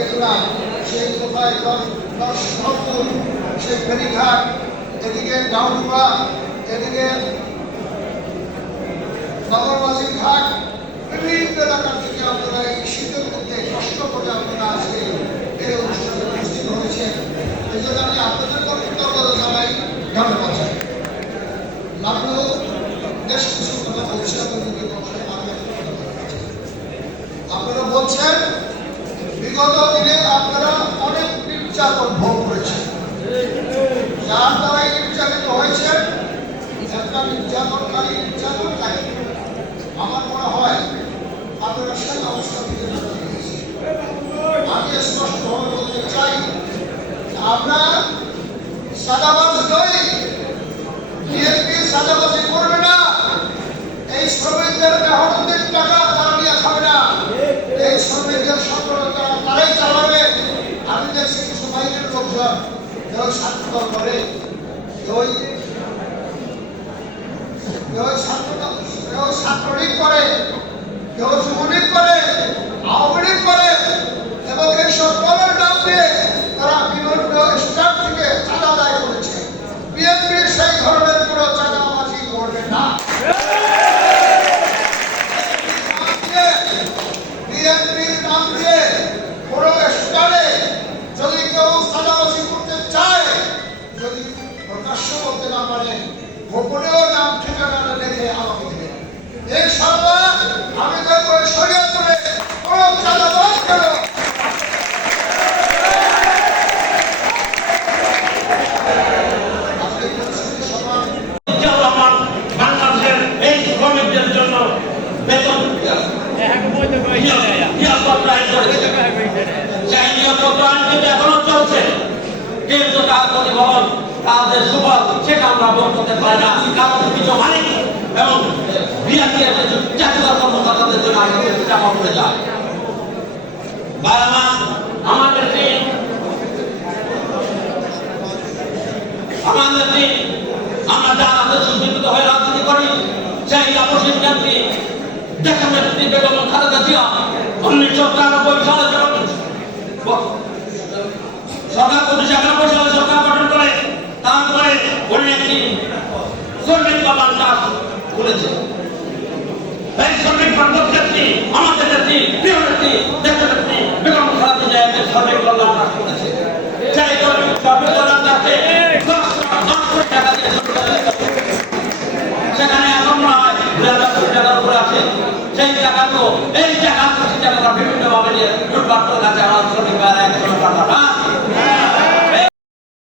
দেখলাম সেই কোথায় সেই ফেরিঘাট, এদিকে ডাউনপা, এদিকে নগরবাসীর ঘাট, বিভিন্ন এলাকার থেকে আপনারা এই শীতের মধ্যে কষ্ট করে আপনারা আজকে এই অনুষ্ঠানে উপস্থিত হয়েছেন। এই জন্য আমি আপনাদের কৃতজ্ঞতা জানাই, ধন্যবাদ জানাই। আমিও বেশ কিছু কথা বলছি আপনারা বলছেন বিগত দিনে আপনারা অনেক নির্যাতন ভোগ করেছেন, যার দ্বারা নির্যাতিত হয়েছে একটা নির্যাতনকারী নির্যাতনকারী। আমার মনে হয় আপনারা সেই অবস্থা থেকে আমি স্পষ্টভাবে বলতে চাই, আমরা সাদাবাজ নই, বিএনপি সাদাবাজি করবে না। এই শ্রমিকদের মেহনতের টাকা তারা নিয়ে খাবে না, এই শ্রমিকদের সম্পর্ক তারাই চালাবে। আমি দেখছি কিছু বাইরের লোকজন কেউ ছাত্রদল করে, কেউ ছাত্রলীগ করে, কেউ যুবলীগ করে, আওয়ামী লীগ করে, এবং এইসব দলের নাম দিয়ে তারা বিভিন্ন স্টার থেকে চাঁদা আদায় করেছে। বিএনপি সেই ধরনের কোনো চাঁদাবাজি করবে না। বিএনপির নাম দিয়ে কোনো স্টারে যদি কেউ চাঁদাবাজি করতে চায়, যদি প্রকাশ্য বলতে না পারে, গোপনেও নাম ঠিকানা লিখে আমাকে দেবে। এই সরকার আমি দেখবো সরিয়ে করে কোনো চাঁদাবাজ কেন এখনো চলছে, কিন্তু তার প্রতিফলন তাদের সুফল সেটা আমরা বলতে করতে পারি না, কারণ কিছু মালিক এবং জাতীয় কর্মকর্তাদের জন্য আমাদের চাপা পড়ে যায়। আমাদের আমরা যার হাতে সুশিক্ষিত হয়ে রাজনীতি করি, সেই আপসিক নেত্রী দেখা নেত্রী বেগম খালেদা জিয়া 1993 সালে যখন সরকার 1991 সালে সরকার গঠন করে, তারপরে উনি একটি শ্রমিক কল্যাণ কাজ করেছে। এই শ্রমিক বান্ধব নেত্রী, আমাদের নেত্রী, প্রিয় নেত্রী, দেশের নেত্রী বেগম খালেদা জিয়া একটি শ্রমিক কল্যাণ কাজ করেছে। সেই শ্রমিক কল্যাণ কাজে টাকা দিয়ে সেখানে এখন নয় 2,000 কোটি টাকার উপরে আছে। সেই টাকা তো এই টাকা বিভিন্ন ভাবে নিয়ে লুটপাট করে কাছে আমার শ্রমিক ভাইরা একজন